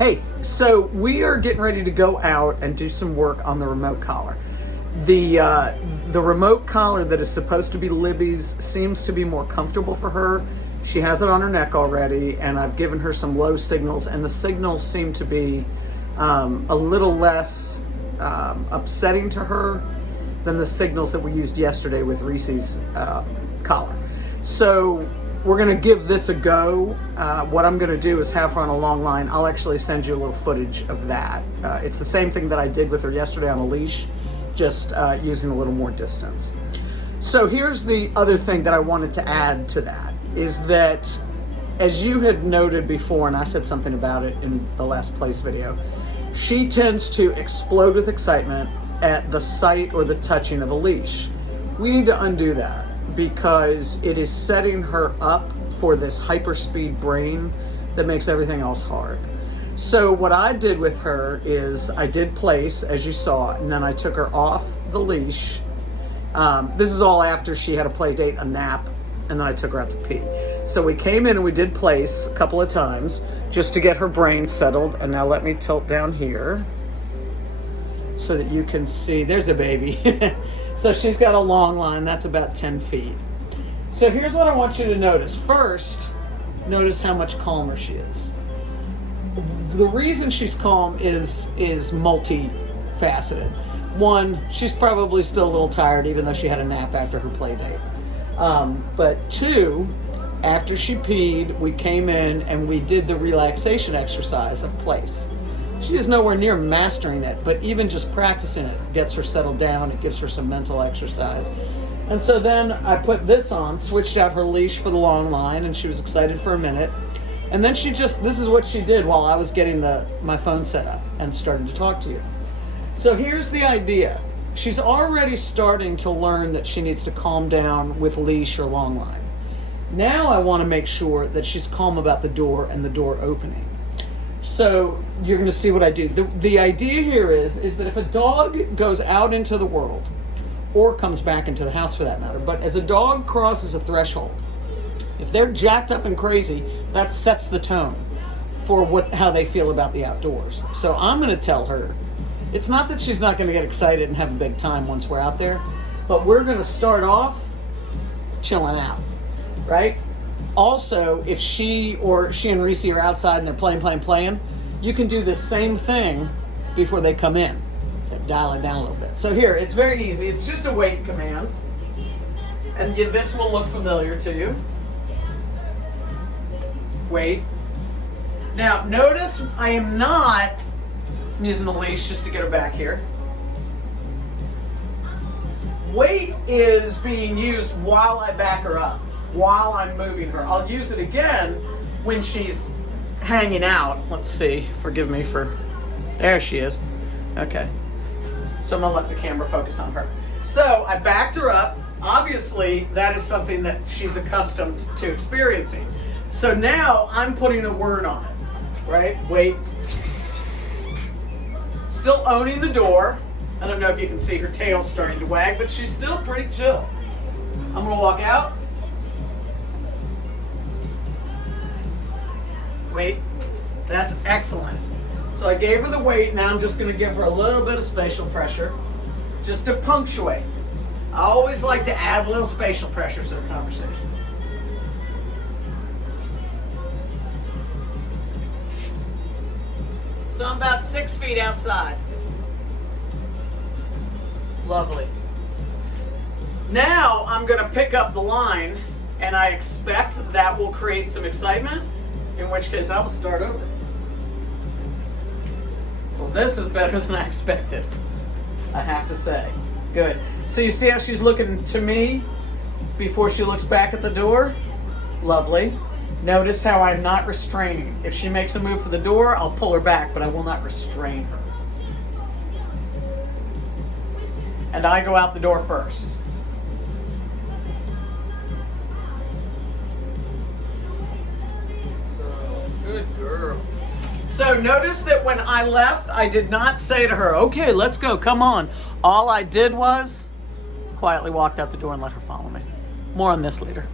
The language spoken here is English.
Hey, so we are getting ready to go out and do some work on the remote collar. The remote collar that is supposed to be Libby's seems to be more comfortable for her. She has it on her neck already, and I've given her some low signals, and the signals seem to be a little less upsetting to her than the signals that we used yesterday with Reese's collar. So we're going to give this a go. What I'm going to do is have her on a long line. I'll actually send you a little footage of that. It's the same thing that I did with her yesterday on a leash, just using a little more distance. So here's the other thing that I wanted to add to that, is that as you had noted before, and I said something about it in the last place video, she tends to explode with excitement at the sight or the touching of a leash. We need to undo that, because it is setting her up for this hyperspeed brain that makes everything else hard. So what I did with her is I did place, as you saw, and then I took her off the leash. This is all after she had a play date, a nap, and then I took her out to pee. So we came in and we did place a couple of times just to get her brain settled. And now let me tilt down here so that you can see. There's a baby. So she's got a long line. That's about 10 feet. So here's what I want you to notice. First, notice how much calmer she is. The reason she's calm is multifaceted. One, she's probably still a little tired, even though she had a nap after her play date. But two, after she peed, we came in and we did the relaxation exercise of place. She is nowhere near mastering it, but even just practicing it gets her settled down. It gives her some mental exercise. And so then I put this on, switched out her leash for the long line, and she was excited for a minute. And then this is what she did while I was getting my phone set up and started to talk to you. So here's the idea. She's already starting to learn that she needs to calm down with leash or long line. Now I want to make sure that she's calm about the door and the door opening. So you're going to see what I do. The idea here is that if a dog goes out into the world, or comes back into the house for that matter, but as a dog crosses a threshold, if they're jacked up and crazy, that sets the tone for how they feel about the outdoors. So I'm going to tell her, it's not that she's not going to get excited and have a big time once we're out there, but we're going to start off chilling out, right? Also, if she and Reese are outside and they're playing, you can do the same thing before they come in. Dial it down a little bit. So here, it's very easy. It's just a wait command. And this will look familiar to you. Wait. Now, notice I am not using the leash just to get her back here. Wait is being used while I back her up, while I'm moving her. I'll use it again when she's hanging out. Let's see. Forgive me for... There she is. Okay. So I'm going to let the camera focus on her. So I backed her up. Obviously, that is something that she's accustomed to experiencing. So now I'm putting a word on it, right? Wait. Still owning the door. I don't know if you can see her tail starting to wag, but she's still pretty chill. I'm going to walk out. Wait. That's excellent. So I gave her the wait. Now I'm just going to give her a little bit of spatial pressure just to punctuate. I always like to add a little spatial pressure to the conversation. So I'm about 6 feet outside. Lovely. Now I'm going to pick up the line, and I expect that will create some excitement, in which case I will start over. Well, this is better than I expected, I have to say. Good. So you see how she's looking to me before she looks back at the door? Lovely. Notice how I'm not restraining. If she makes a move for the door, I'll pull her back, but I will not restrain her. And I go out the door first. Good girl. So notice that when I left, I did not say to her, okay, let's go, come on. All I did was quietly walked out the door and let her follow me. More on this later.